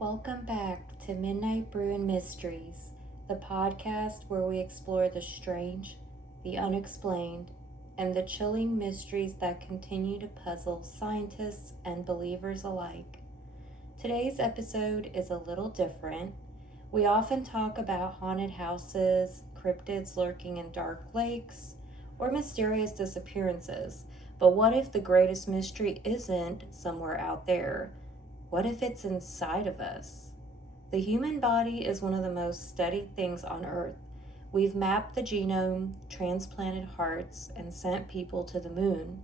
Welcome back to Midnight Brew Mysteries, the podcast where we explore the strange, the unexplained, and the chilling mysteries that continue to puzzle scientists and believers alike. Today's episode is a little different. We often talk about haunted houses, cryptids lurking in dark lakes, or mysterious disappearances. But what if the greatest mystery isn't somewhere out there? What if it's inside of us? The human body is one of the most studied things on Earth. We've mapped the genome, transplanted hearts, and sent people to the moon.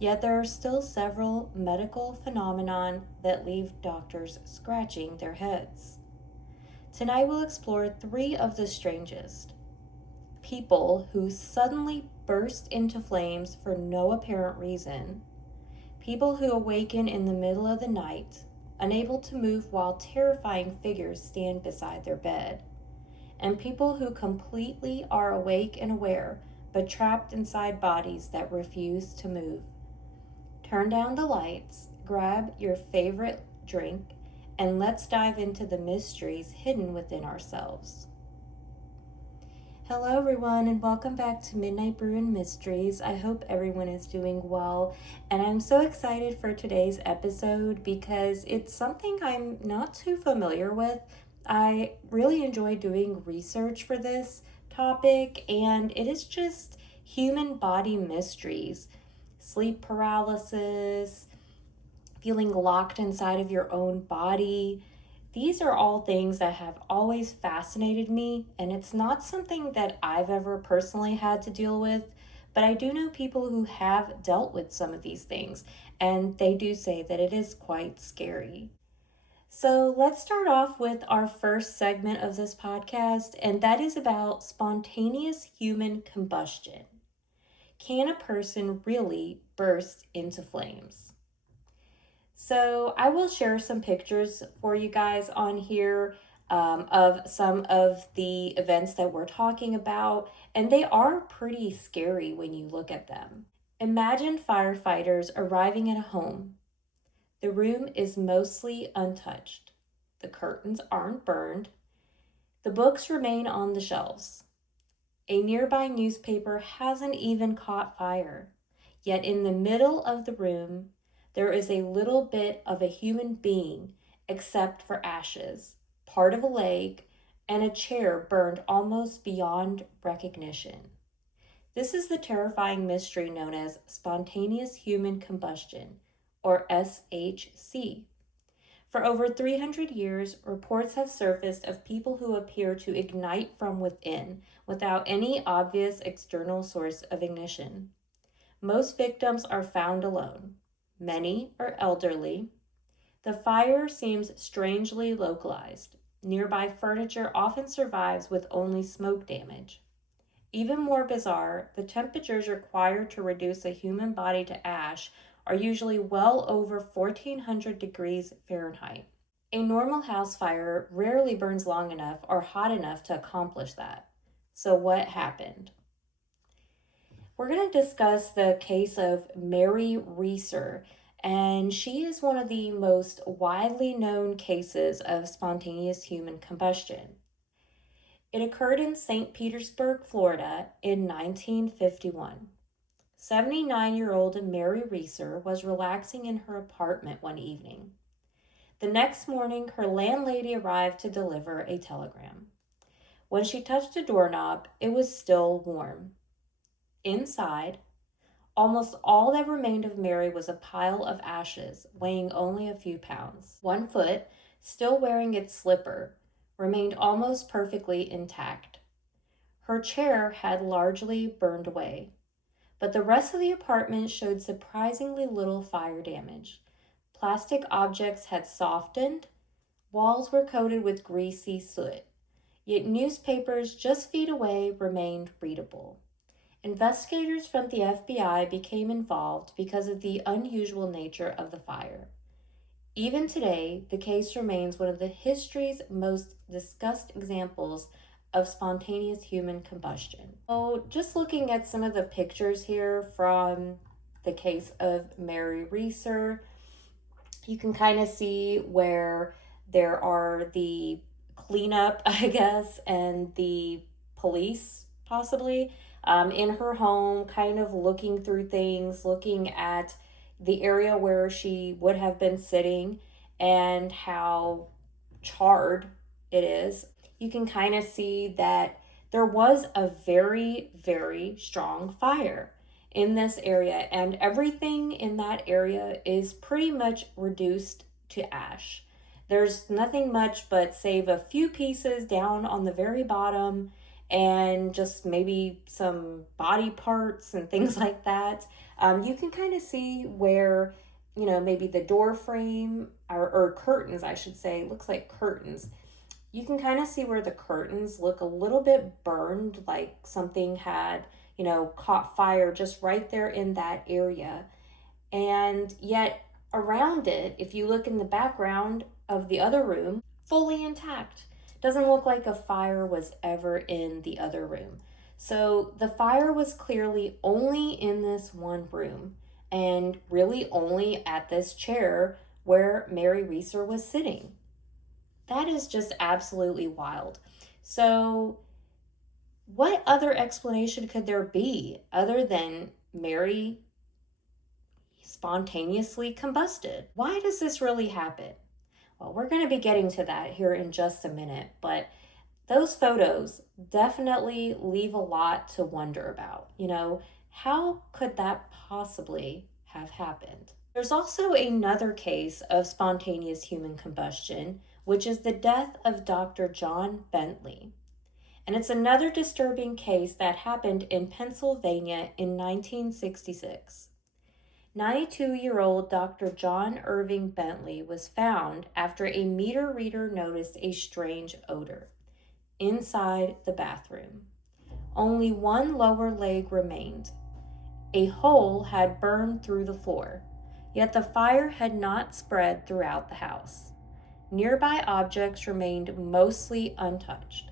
Yet there are still several medical phenomena that leave doctors scratching their heads. Tonight we'll explore three of the strangest. People who suddenly burst into flames for no apparent reason. People who awaken in the middle of the night, unable to move while terrifying figures stand beside their bed. And people who completely are awake and aware, but trapped inside bodies that refuse to move. Turn down the lights, grab your favorite drink, and let's dive into the mysteries hidden within ourselves. Hello, everyone, and welcome back to Midnight Brew Mysteries. I hope everyone is doing well, and I'm so excited for today's episode because it's something I'm not too familiar with. I really enjoy doing research for this topic, and it is just human body mysteries, sleep paralysis, feeling locked inside of your own body. These are all things that have always fascinated me, and it's not something that I've ever personally had to deal with, but I do know people who have dealt with some of these things, and they do say that it is quite scary. So let's start off with our first segment of this podcast, and that is about spontaneous human combustion. Can a person really burst into flames? So I will share some pictures for you guys on here of some of the events that we're talking about, and they are pretty scary when you look at them. Imagine firefighters arriving at a home. The room is mostly untouched. The curtains aren't burned. The books remain on the shelves. A nearby newspaper hasn't even caught fire. Yet in the middle of the room, there is a little bit of a human being, except for ashes, part of a leg, and a chair burned almost beyond recognition. This is the terrifying mystery known as spontaneous human combustion, or SHC. For over 300 years, reports have surfaced of people who appear to ignite from within without any obvious external source of ignition. Most victims are found alone. Many are elderly. The fire seems strangely localized. Nearby furniture often survives with only smoke damage. Even more bizarre, the temperatures required to reduce a human body to ash are usually well over 1400 degrees Fahrenheit. A normal house fire rarely burns long enough or hot enough to accomplish that. So, what happened? We're going to discuss the case of Mary Reeser, and she is one of the most widely known cases of spontaneous human combustion. It occurred in St. Petersburg, Florida in 1951. 79-year-old Mary Reeser was relaxing in her apartment one evening. The next morning, her landlady arrived to deliver a telegram. When she touched the doorknob, it was still warm. Inside, almost all that remained of Mary was a pile of ashes, weighing only a few pounds. One foot, still wearing its slipper, remained almost perfectly intact. Her chair had largely burned away, but the rest of the apartment showed surprisingly little fire damage. Plastic objects had softened, walls were coated with greasy soot, yet newspapers just feet away remained readable. Investigators from the FBI became involved because of the unusual nature of the fire. Even today, the case remains one of the history's most discussed examples of spontaneous human combustion. So, just looking at some of the pictures here from the case of Mary Reeser, you can kind of see where There are the cleanup, I guess, and the police, possibly, in her home, kind of looking through things, looking at the area where she would have been sitting and how charred it is. You can kind of see that there was a very, very strong fire in this area, and everything in that area is pretty much reduced to ash. There's nothing much but save a few pieces down on the very bottom and just maybe some body parts and things like that. You can kind of see where, maybe the door frame or curtains, I should say, looks like curtains. You can kind of see where the curtains look a little bit burned, like something had, caught fire just right there in that area. And yet, around it, if you look in the background of the other room, fully intact. Doesn't look like a fire was ever in the other room. So the fire was clearly only in this one room, and really only at this chair where Mary Reeser was sitting. That is just absolutely wild. So, what other explanation could there be other than Mary spontaneously combusted? Why does this really happen? Well, we're going to be getting to that here in just a minute, but those photos definitely leave a lot to wonder about. How could that possibly have happened? There's also another case of spontaneous human combustion, which is the death of Dr. John Bentley. And it's another disturbing case that happened in Pennsylvania in 1966. 92-year-old Dr. John Irving Bentley was found after a meter reader noticed a strange odor inside the bathroom. Only one lower leg remained. A hole had burned through the floor, yet the fire had not spread throughout the house. Nearby objects remained mostly untouched.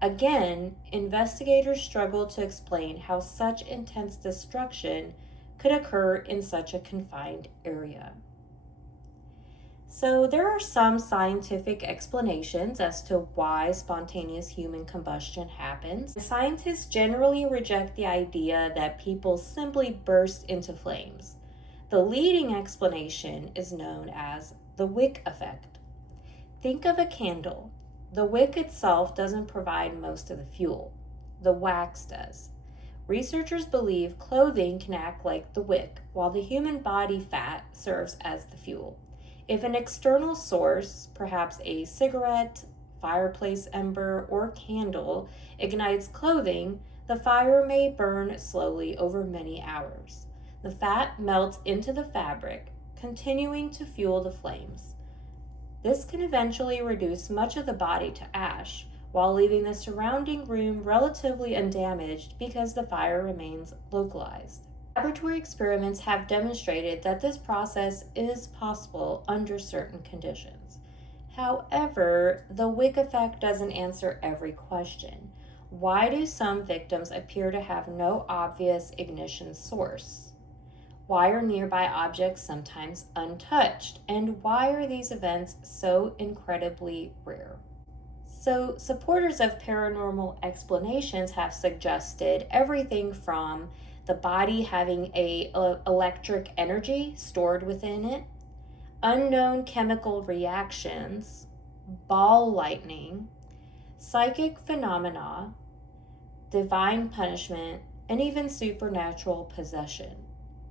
Again, investigators struggled to explain how such intense destruction could occur in such a confined area. So, there are some scientific explanations as to why spontaneous human combustion happens. Scientists generally reject the idea that people simply burst into flames. The leading explanation is known as the wick effect. Think of a candle. The wick itself doesn't provide most of the fuel, the wax does. Researchers believe clothing can act like the wick, while the human body fat serves as the fuel. If an external source, perhaps a cigarette, fireplace ember, or candle, ignites clothing, the fire may burn slowly over many hours. The fat melts into the fabric, continuing to fuel the flames. This can eventually reduce much of the body to ash, while leaving the surrounding room relatively undamaged because the fire remains localized. Laboratory experiments have demonstrated that this process is possible under certain conditions. However, the wick effect doesn't answer every question. Why do some victims appear to have no obvious ignition source? Why are nearby objects sometimes untouched? And why are these events so incredibly rare? So, supporters of paranormal explanations have suggested everything from the body having electric energy stored within it, unknown chemical reactions, ball lightning, psychic phenomena, divine punishment, and even supernatural possession.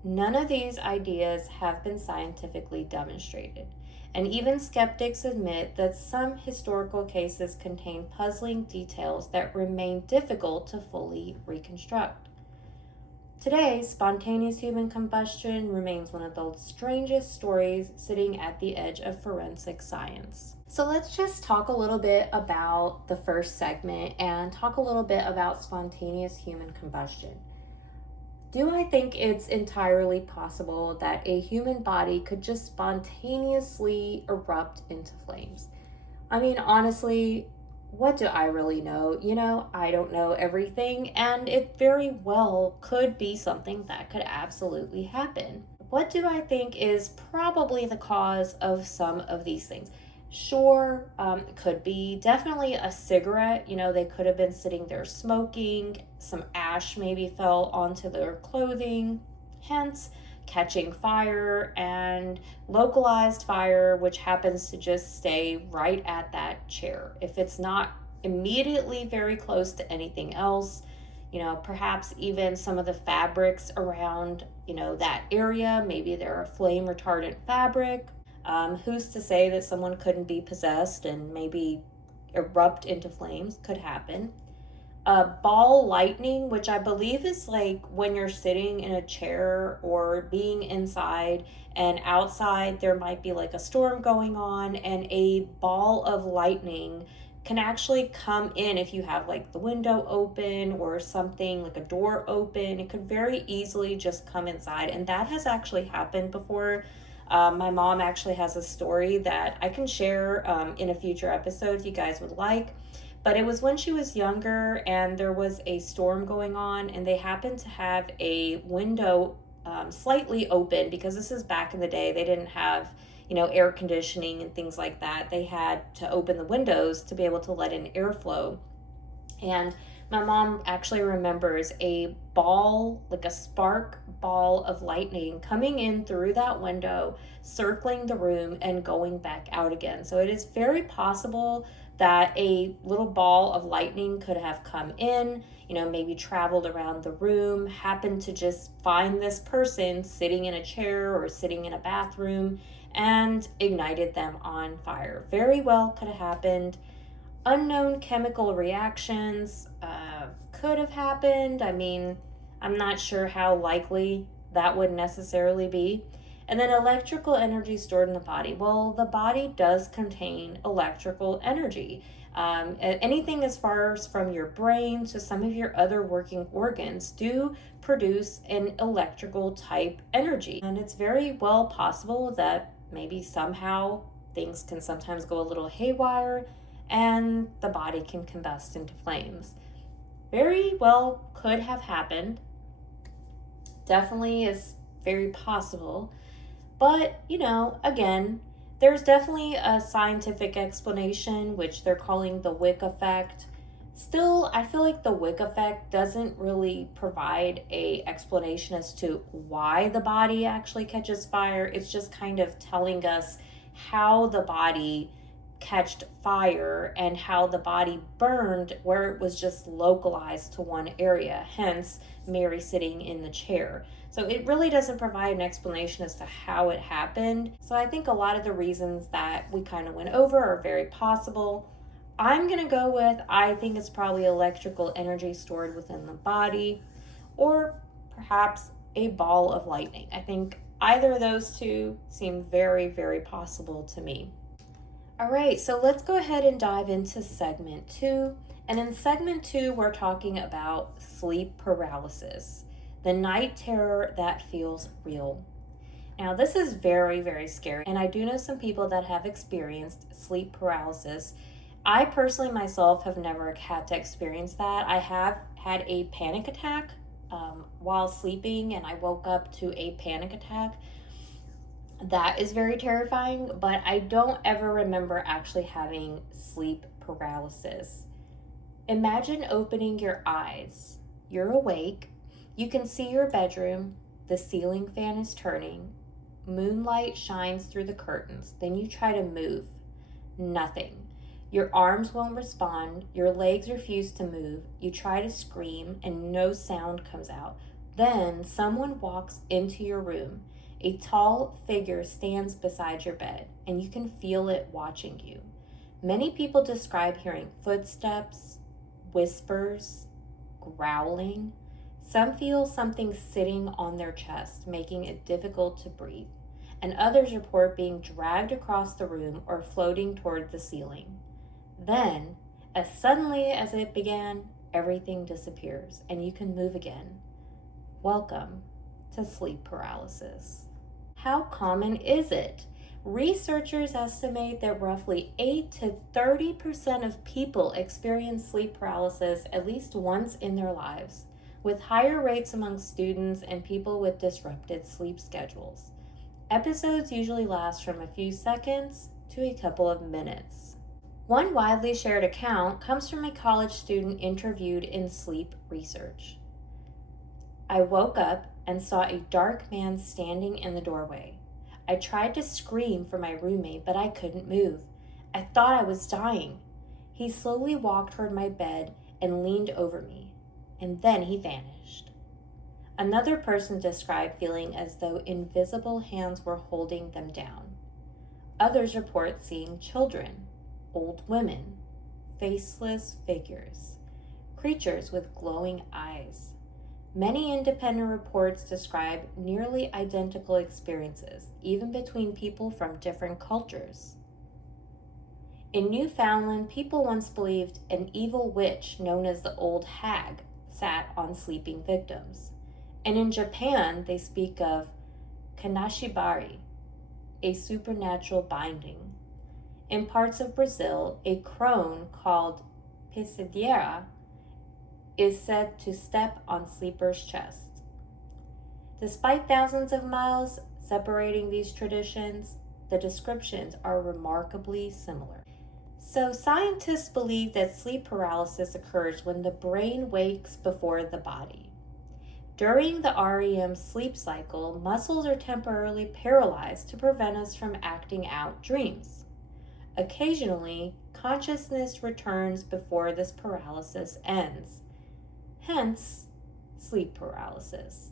None of these ideas have been scientifically demonstrated, and even skeptics admit that some historical cases contain puzzling details that remain difficult to fully reconstruct. Today, spontaneous human combustion remains one of the strangest stories sitting at the edge of forensic science. So let's just talk a little bit about the first segment and talk a little bit about spontaneous human combustion. Do I think it's entirely possible that a human body could just spontaneously erupt into flames? I mean, honestly, what do I really know? I don't know everything, and it very well could be something that could absolutely happen. What do I think is probably the cause of some of these things? Sure, could be definitely a cigarette. They could have been sitting there smoking. Some ash maybe fell onto their clothing, hence catching fire, and localized fire, which happens to just stay right at that chair. If it's not immediately very close to anything else, perhaps even some of the fabrics around, that area, maybe they're a flame retardant fabric. Who's to say that someone couldn't be possessed and maybe erupt into flames? Could happen. Ball lightning, which I believe is like when you're sitting in a chair or being inside, and outside there might be like a storm going on, and a ball of lightning can actually come in if you have like the window open or something like a door open. It could very easily just come inside, and that has actually happened before. My mom actually has a story that I can share in a future episode if you guys would like. But it was when she was younger and there was a storm going on, and they happened to have a window slightly open, because this is back in the day. They didn't have, air conditioning and things like that. They had to open the windows to be able to let in airflow. And my mom actually remembers a ball, like a spark ball of lightning, coming in through that window, circling the room, and going back out again. So it is very possible that a little ball of lightning could have come in, maybe traveled around the room, happened to just find this person sitting in a chair or sitting in a bathroom, and ignited them on fire. Very well could have happened. Unknown chemical reactions could have happened. I mean, I'm not sure how likely that would necessarily be. And then electrical energy stored in the body. Well, the body does contain electrical energy. Anything as far as from your brain to some of your other working organs do produce an electrical type energy. And it's very well possible that maybe somehow things can sometimes go a little haywire and the body can combust into flames. Very well could have happened. Definitely is very possible. But, again, there's definitely a scientific explanation, which they're calling the wick effect. Still, I feel like the wick effect doesn't really provide a explanation as to why the body actually catches fire. It's just kind of telling us how the body catched fire and how the body burned where it was just localized to one area, hence Mary sitting in the chair. So it really doesn't provide an explanation as to how it happened. So I think a lot of the reasons that we kind of went over are very possible. I'm going to go with, I think it's probably electrical energy stored within the body, or perhaps a ball of lightning. I think either of those two seem very, very possible to me. All right, so let's go ahead and dive into segment 2. And in segment 2, we're talking about sleep paralysis, the night terror that feels real. Now, this is very, very scary, and I do know some people that have experienced sleep paralysis. I personally myself have never had to experience that. I have had a panic attack while sleeping, and I woke up to a panic attack. That is very terrifying, but I don't ever remember actually having sleep paralysis. Imagine opening your eyes. You're awake. You can see your bedroom. The ceiling fan is turning. Moonlight shines through the curtains. Then you try to move. Nothing. Your arms won't respond. Your legs refuse to move. You try to scream and no sound comes out. Then someone walks into your room. A tall figure stands beside your bed, and you can feel it watching you. Many people describe hearing footsteps, whispers, growling. Some feel something sitting on their chest, making it difficult to breathe. And others report being dragged across the room or floating toward the ceiling. Then, as suddenly as it began, everything disappears, and you can move again. Welcome to sleep paralysis. How common is it? Researchers estimate that roughly 8 to 30% of people experience sleep paralysis at least once in their lives, with higher rates among students and people with disrupted sleep schedules. Episodes usually last from a few seconds to a couple of minutes. One widely shared account comes from a college student interviewed in sleep research. I woke up and saw a dark man standing in the doorway. I tried to scream for my roommate, but I couldn't move. I thought I was dying. He slowly walked toward my bed and leaned over me, and then he vanished. Another person described feeling as though invisible hands were holding them down. Others report seeing children, old women, faceless figures, creatures with glowing eyes. Many independent reports describe nearly identical experiences, even between people from different cultures. In Newfoundland, people once believed an evil witch known as the Old Hag sat on sleeping victims. And in Japan, they speak of kanashibari, a supernatural binding. In parts of Brazil, a crone called pesadilla is said to step on sleepers' chests. Despite thousands of miles separating these traditions, the descriptions are remarkably similar. So scientists believe that sleep paralysis occurs when the brain wakes before the body. During the REM sleep cycle, muscles are temporarily paralyzed to prevent us from acting out dreams. Occasionally, consciousness returns before this paralysis ends. Hence, sleep paralysis.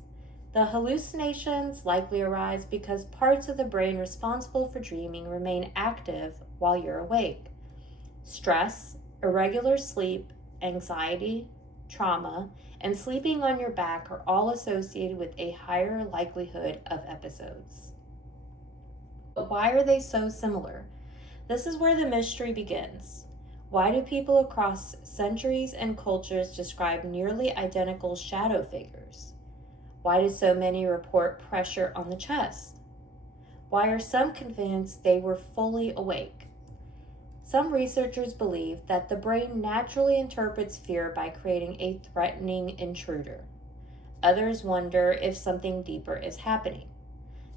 The hallucinations likely arise because parts of the brain responsible for dreaming remain active while you're awake. Stress, irregular sleep, anxiety, trauma, and sleeping on your back are all associated with a higher likelihood of episodes. But why are they so similar? This is where the mystery begins. Why do people across centuries and cultures describe nearly identical shadow figures? Why do so many report pressure on the chest? Why are some convinced they were fully awake? Some researchers believe that the brain naturally interprets fear by creating a threatening intruder. Others wonder if something deeper is happening.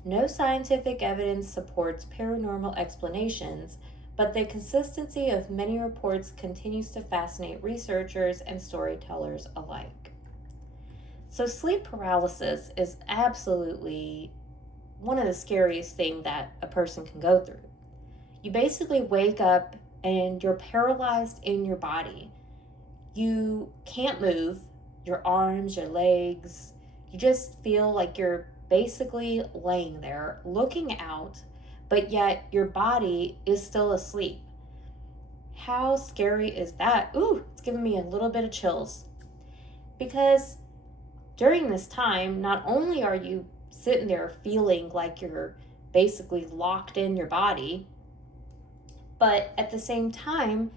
No scientific evidence supports paranormal explanations, but the consistency of many reports continues to fascinate researchers and storytellers alike. So sleep paralysis is absolutely one of the scariest things that a person can go through. You basically wake up and you're paralyzed in your body. You can't move your arms, your legs. You just feel like you're basically laying there looking out, but yet your body is still asleep. How scary is that? Ooh, it's giving me a little bit of chills. Because during this time, not only are you sitting there feeling like you're basically locked in your body, but at the same time,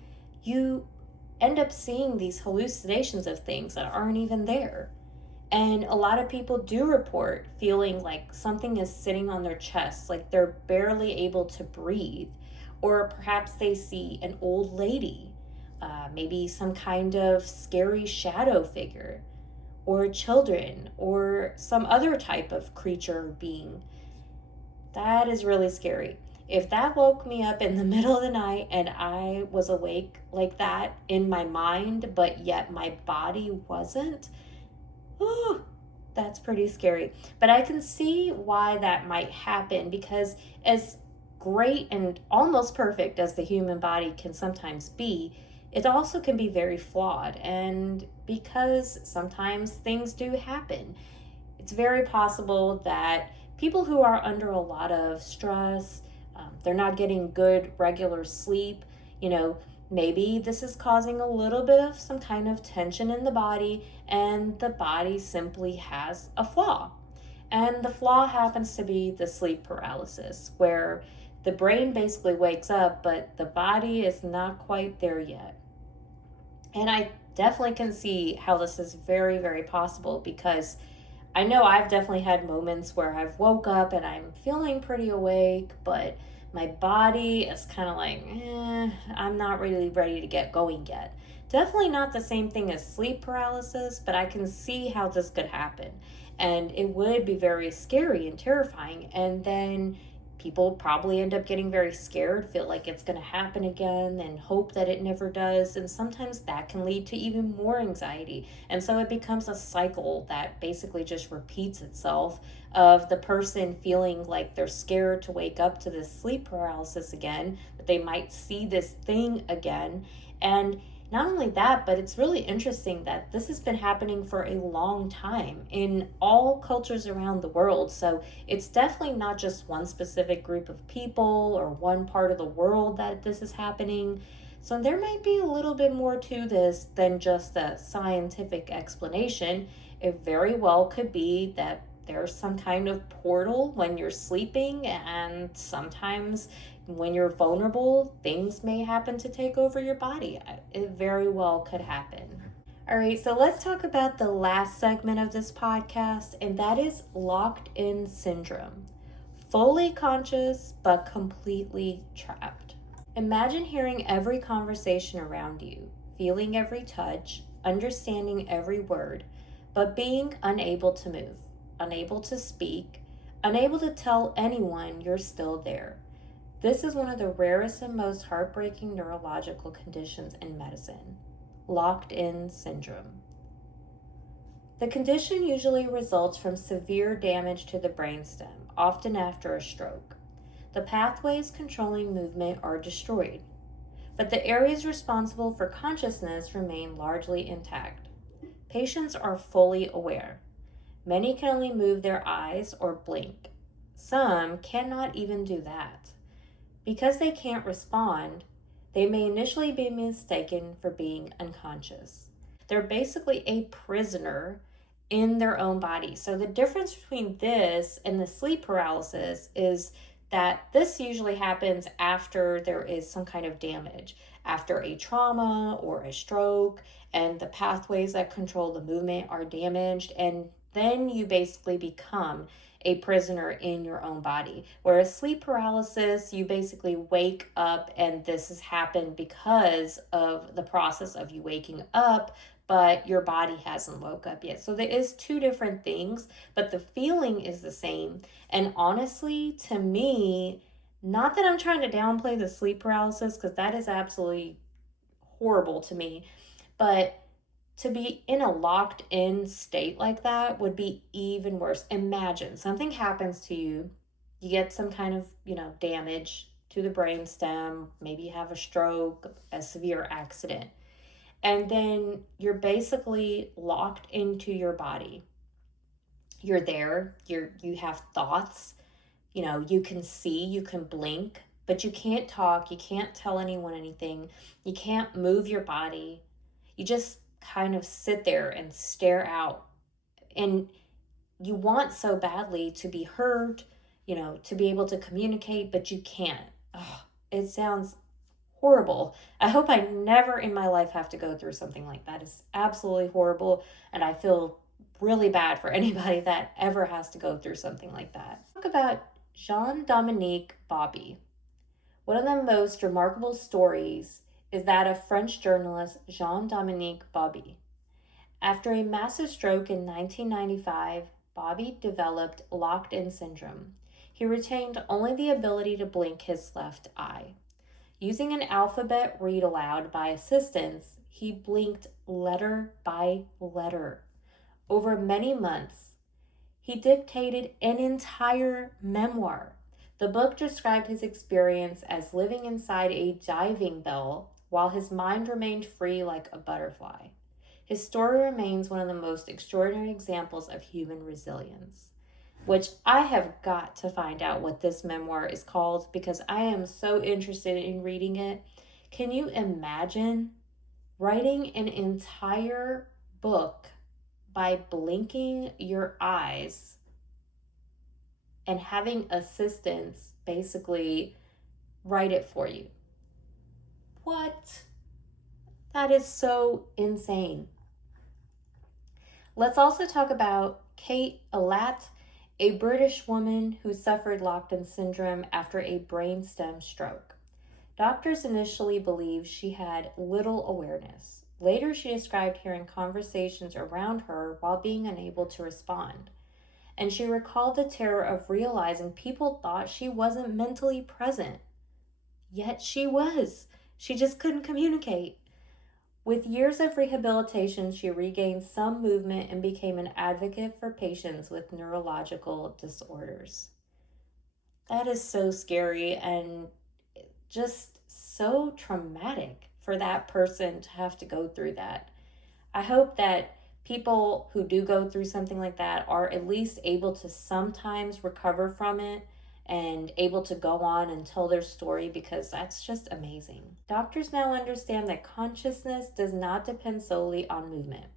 you end up seeing these hallucinations of things that aren't even there. And a lot of people do report feeling like something is sitting on their chest, like they're barely able to breathe. Or perhaps they see an old lady, maybe some kind of scary shadow figure, or children, or some other type of creature or being. That is really scary. If that woke me up in the middle of the night and I was awake like that in my mind, but yet my body wasn't, ooh, that's pretty scary. But I can see why that might happen, because as great and almost perfect as the human body can sometimes be, it also can be very flawed. And because sometimes things do happen, it's very possible that people who are under a lot of stress, they're not getting good regular sleep, maybe this is causing a little bit of some kind of tension in the body, and the body simply has a flaw. And the flaw happens to be the sleep paralysis, where the brain basically wakes up, but the body is not quite there yet. And I definitely can see how this is very, very possible, because I know I've definitely had moments where I've woke up and I'm feeling pretty awake, but my body is kind of like, I'm not really ready to get going yet. Definitely not the same thing as sleep paralysis, but I can see how this could happen. And it would be very scary and terrifying. And then People probably end up getting very scared, feel like it's going to happen again, and hope that it never does. And sometimes that can lead to even more anxiety. And so it becomes a cycle that basically just repeats itself of the person feeling like they're scared to wake up to this sleep paralysis again, that they might see this thing again. And not only that, but it's really interesting that this has been happening for a long time in all cultures around the world. So it's definitely not just one specific group of people or one part of the world that this is happening. So there might be a little bit more to this than just a scientific explanation. It very well could be that there's some kind of portal when you're sleeping, and sometimes when you're vulnerable, things may happen to take over your body. It very well could happen. All right, so let's talk about the last segment of this podcast, and that is locked in syndrome. Fully conscious, but completely trapped. Imagine hearing every conversation around you, feeling every touch, understanding every word, but being unable to move, unable to speak, unable to tell anyone you're still there. This is one of the rarest and most heartbreaking neurological conditions in medicine, locked in syndrome. The condition usually results from severe damage to the brainstem, often after a stroke. The pathways controlling movement are destroyed, but the areas responsible for consciousness remain largely intact. Patients are fully aware. Many can only move their eyes or blink. Some cannot even do that. Because they can't respond, they may initially be mistaken for being unconscious. They're basically a prisoner in their own body. So the difference between this and the sleep paralysis is that this usually happens after there is some kind of damage, after a trauma or a stroke, and the pathways that control the movement are damaged, and then you basically become a prisoner in your own body. Whereas sleep paralysis, you basically wake up, and this has happened because of the process of you waking up, but your body hasn't woke up yet. So there is two different things, but the feeling is the same. And honestly, to me, not that I'm trying to downplay the sleep paralysis, because that is absolutely horrible to me, but to be in a locked in state like that would be even worse. Imagine something happens to you, you get some kind of, damage to the brainstem, maybe you have a stroke, a severe accident, and then you're basically locked into your body. You're there, you have thoughts, you can see, you can blink, but you can't talk, you can't tell anyone anything, you can't move your body. You just kind of sit there and stare out. And you want so badly to be heard, to be able to communicate, but you can't. Oh, it sounds horrible. I hope I never in my life have to go through something like that. It's absolutely horrible. And I feel really bad for anybody that ever has to go through something like that. Talk about Jean-Dominique Bauby. One of the most remarkable stories is that of French journalist Jean-Dominique Bauby. After a massive stroke in 1995, Bauby developed locked-in syndrome. He retained only the ability to blink his left eye. Using an alphabet read aloud by assistants, he blinked letter by letter. Over many months, he dictated an entire memoir. The book described his experience as living inside a diving bell while his mind remained free like a butterfly. His story remains one of the most extraordinary examples of human resilience, which I have got to find out what this memoir is called because I am so interested in reading it. Can you imagine writing an entire book by blinking your eyes and having assistants basically write it for you? What? That is so insane. Let's also talk about Kate Alat, a British woman who suffered locked-in syndrome after a brainstem stroke. Doctors initially believed she had little awareness. Later, she described hearing conversations around her while being unable to respond. and she recalled the terror of realizing people thought she wasn't mentally present. Yet she was. She just couldn't communicate. With years of rehabilitation, she regained some movement and became an advocate for patients with neurological disorders. That is so scary and just so traumatic for that person to have to go through that. I hope that people who do go through something like that are at least able to sometimes recover from it and able to go on and tell their story, because that's just amazing. Doctors now understand that consciousness does not depend solely on movement.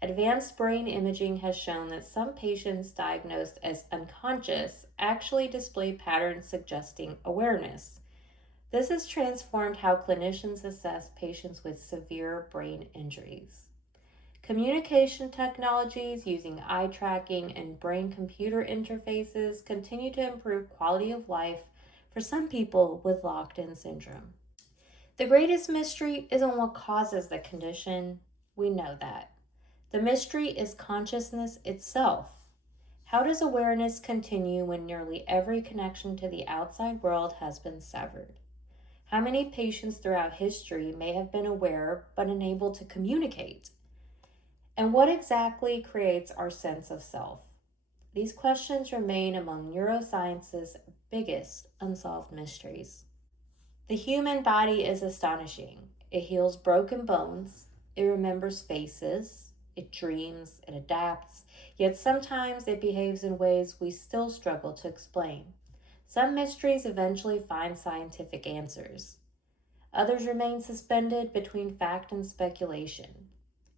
Advanced brain imaging has shown that some patients diagnosed as unconscious actually display patterns suggesting awareness. This has transformed how clinicians assess patients with severe brain injuries. Communication technologies using eye tracking and brain computer interfaces continue to improve quality of life for some people with locked in syndrome. The greatest mystery isn't what causes the condition, we know that. The mystery is consciousness itself. How does awareness continue when nearly every connection to the outside world has been severed? How many patients throughout history may have been aware but unable to communicate? And what exactly creates our sense of self? These questions remain among neuroscience's biggest unsolved mysteries. The human body is astonishing. It heals broken bones, it remembers faces, it dreams, it adapts, yet sometimes it behaves in ways we still struggle to explain. Some mysteries eventually find scientific answers. Others remain suspended between fact and speculation.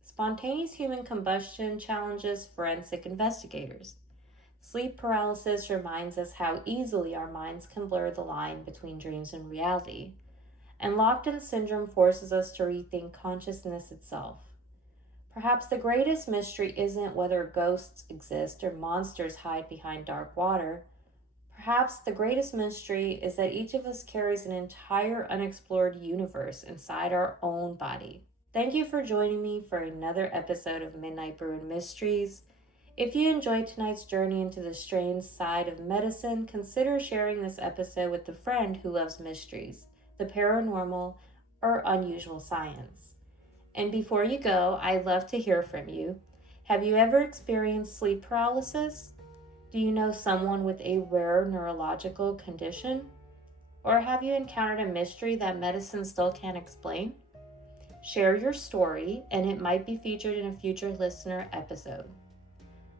Spontaneous human combustion challenges forensic investigators. Sleep paralysis reminds us how easily our minds can blur the line between dreams and reality. And locked in syndrome forces us to rethink consciousness itself. Perhaps the greatest mystery isn't whether ghosts exist or monsters hide behind dark water. Perhaps the greatest mystery is that each of us carries an entire unexplored universe inside our own body. Thank you for joining me for another episode of Midnight Brew Mysteries. If you enjoyed tonight's journey into the strange side of medicine, consider sharing this episode with a friend who loves mysteries, the paranormal, or unusual science. And before you go, I'd love to hear from you. Have you ever experienced sleep paralysis? Do you know someone with a rare neurological condition? Or have you encountered a mystery that medicine still can't explain? Share your story, and it might be featured in a future listener episode.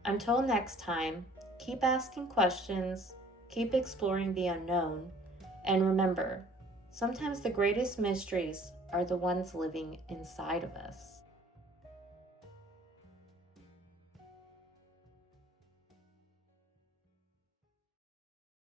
Until next time, keep asking questions, keep exploring the unknown, and remember, sometimes the greatest mysteries are the ones living inside of us.